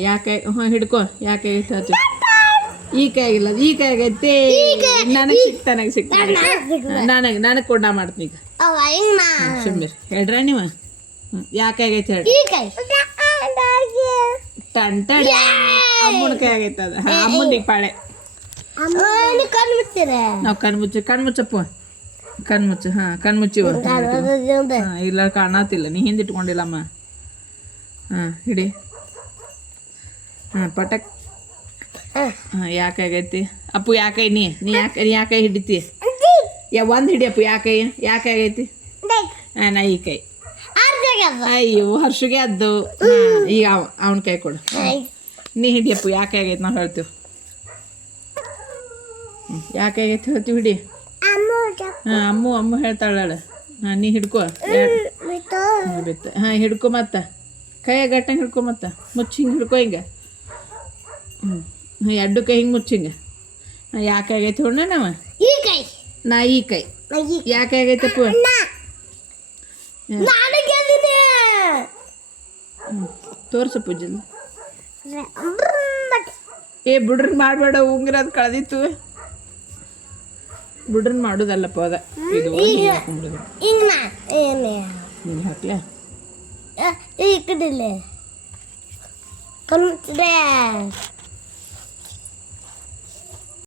ಯಾಕೆ ಹಿಡ್ಕೊ ಯಾಕೆ ಆಯ್ತು ಈ ಕೈಗಿಲ್ಲ ಈ ಕೈಗೈತಿ ನನಗೆ ಸಿಗ್ತಾನೆ ನನಗೆ ಕೊಂಡ ಮಾಡ್ತೀನಿ ಈಗ ಸುಮ್ಮನೆ ಹೇಳ್ರ ನೀವು ಯಾಕೆ ಆಗೈತೆ ಹೇಳಿ ಟಂಟಡಿ ಅಮ್ಮನ ಕೈ ಆಗೈತೆ ಅದು ಅಮ್ಮಂದಿಗೆ ಪಾಳೆ ನಾವು ಕಣ್ಮುಚ್ಚಪ್ಪ ಕಣ್ಮುಚ್ಚು ಕಣ್ಮುಚ್ಚಿ ಇಲ್ಲ ಕಾಣತಿಲ್ಲ ನೀ ಹಿಂದಿಟ್ಕೊಂಡಿಲ್ಲಮ್ಮ ಹಿಡಿ ಪಟಕ್ ಯಾಕೆ ಆಗೈತಿ ಅಪ್ಪು ಯಾಕೆ ನೀ ಯಾಕೆ ಹಿಡಿತಿ ಒಂದು ಹಿಡಿ ಅಪ್ಪು ಯಾಕೆ ಆಗೈತಿ ನಾ ಈ ಕೈ ಅಯ್ಯೋ ಹರ್ಷಿಗೆ ಅದ್ದು ಈಗ ಅವನ ಕೈ ಕೊಡು ನೀ ಹಿಡಿಯಪ್ಪು ಯಾಕೆ ಆಗೈತಿ ನಾವು ಹೇಳ್ತೀವಿ ಯಾಕೆ ಆಗೈತಿ ಹೇಳ್ತೀವಿ ಹಿಡಿ ಅಮ್ಮ ಹೇಳ್ತಾಳ ನೀ ಹಿಡ್ಕೊ ಬಿತ್ತು ಹಿಡ್ಕೊ ಮತ್ತ ಕೈ ಗಟ್ಟಂಗೆ ಹಿಡ್ಕೊ ಮತ್ತ ಮುಚ್ಚಿ ಹಿಂಗೆ ಹಿಡ್ಕೊ ಹಿಂಗೆ ಎರಡು ಕೈ ಹಿಂಗೆ ಮುಚ್ಚಿ ಹಿಂಗೆ ಯಾಕೆ ಆಗೈತಿ ಹೊಣ್ಣ ನಾವು ನಾ ಈ ಕೈ ಯಾಕೆ ಆಗೈತಪ್ಪ ತೋರ್ಸು ಪೂಜೆ ಬಿಡ್ರನ್ ಮಾಡಬೇಡ ಉಂಗ್ರ ಅದು ಕಳೆದಿತ್ತು ಬಿಡ್ರನ್ ಮಾಡೋದಲ್ಲಪ್ಪ ಅದ ಇದು ಹಾಕ್ಲಾ ಈ ಕಡೆ